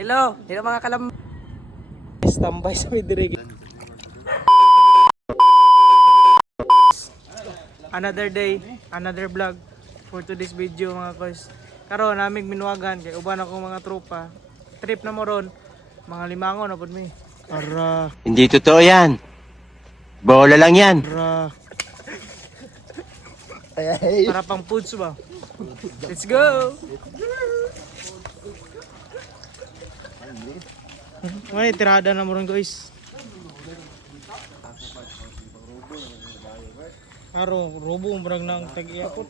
Hello mga kalam. Tambay sa may dirigi. Another day, another vlog for today's video mga guys. Karon namig minuwagan kay uban ako mga tropa. Trip na mo ron, mga limangon na pud mi. Para Hindi totoo yan. Bola lang yan. para pang foods ba. Let's go. May tirada na mo ron guys. Aro, robo umbrag nang tag-iapot.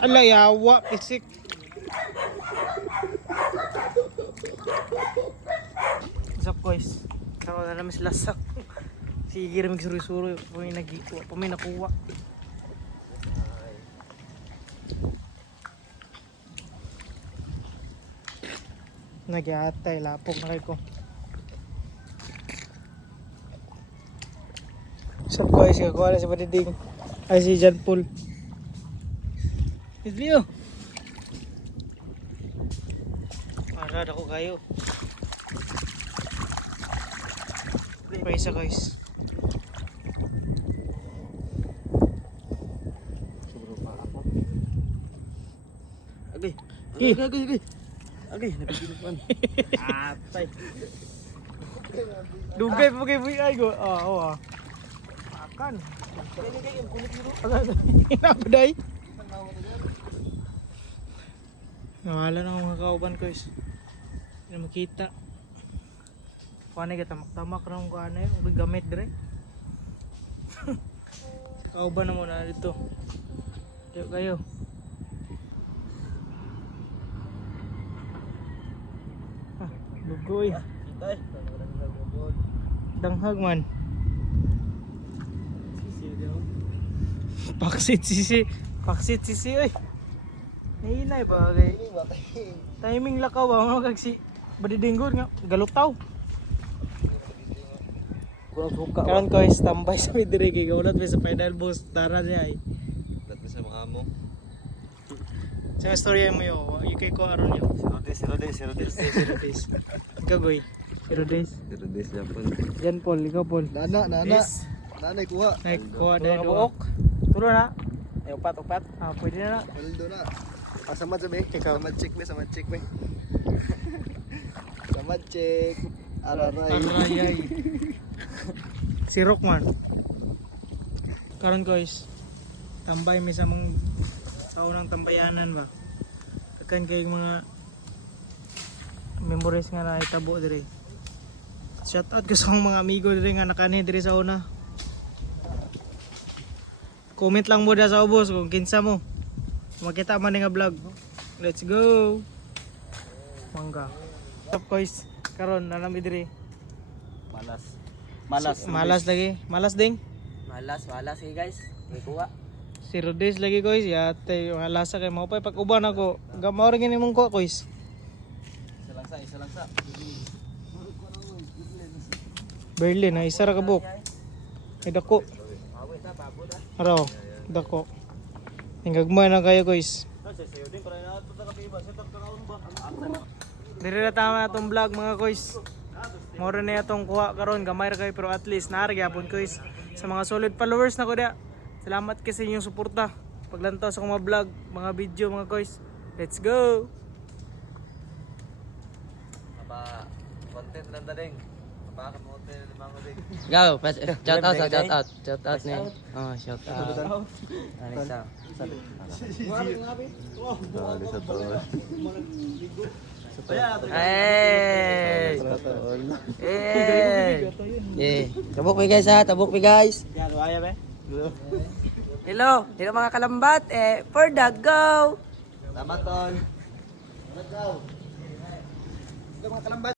Ala yawa, isik. What's up guys? Karoon na namin sila sak. Sige rin magsuri-suri. Pumay nagikuha, pumay nakuha. Nag-aatay, lapok na kayo ko. What's up guys? Kakuha na si Padiding. Ay si John Paul. Video. Para ako kayo. Praise guys. Agay. Agay, napigilan. Atay. Dugay pa kay ay go. Oo. Akan. Inapaday. Nawala na mga kauban ko is. Hindi na makita. Kuha na tamak-tamak na kung ano yun. Kung gamit dire. Kauban na muna dito. Diyo kayo. Bugoy. Danghag man. Paksit sisi. Paksit sisi oy. Nahinay pa kay timing lakaw ba mga kagsi badidinggod nga galutaw. Kurang suka. Karon ko is tambay sa may dirigi gaulat sa pedal boost tara niya ay. Lahat sa mga amo. Sa storya mo yo, you kay ko aron yo. 0 days. Ikaw goy. 0 days. 0 days Japon. Yan Paul, ikaw Paul. Nana. Yes. Nanay kuha. Nay kuha dahil buok. Tulo na. Ay upat. Ah, pwede na. Waldo na. Samad sabi. Ikaw. Samad check be. Samad check. Araray. Arayay. Si Rockman. Karon guys. Tambay mi sa mga sa unang tambayanan ba. Kakan kay mga memories nga na itabo dire. Shout out ko sa mga amigo dire nga nakani dire sa una. Comment lang mo da sa ubos kung kinsa mo. Makita man nga vlog. Let's go. Mangga. What's up guys? Karon nanami dire. Malas lagi. Malas ding. Malas eh guys. May kuha. 0 days lagi guys. Yate yung halasa kay mo pa pag uban ako. Gamaw rin imong kuha guys. Isa lang sa. Berlin na isa ra ka book. Ay dako. Araw, dako. Tingagmay na kayo guys. Dire na tama atong vlog mga guys. Moro na itong kuha karon gamay ra kayo pero at least naara gyapon guys. Sa mga solid followers na ko dia. Salamat kasi inyong suporta. Paglantaw sa mga vlog, mga video mga guys. Let's go. Apa content lang daling. Apa content ng mga ding. Go, shout out ni. Oh, shout out. Alisa. Hey! Hey! Tabok mi guys ha, tabok mi guys. Hello mga kalambat. For the go. Tama tol. Let's go. Mga kalambat.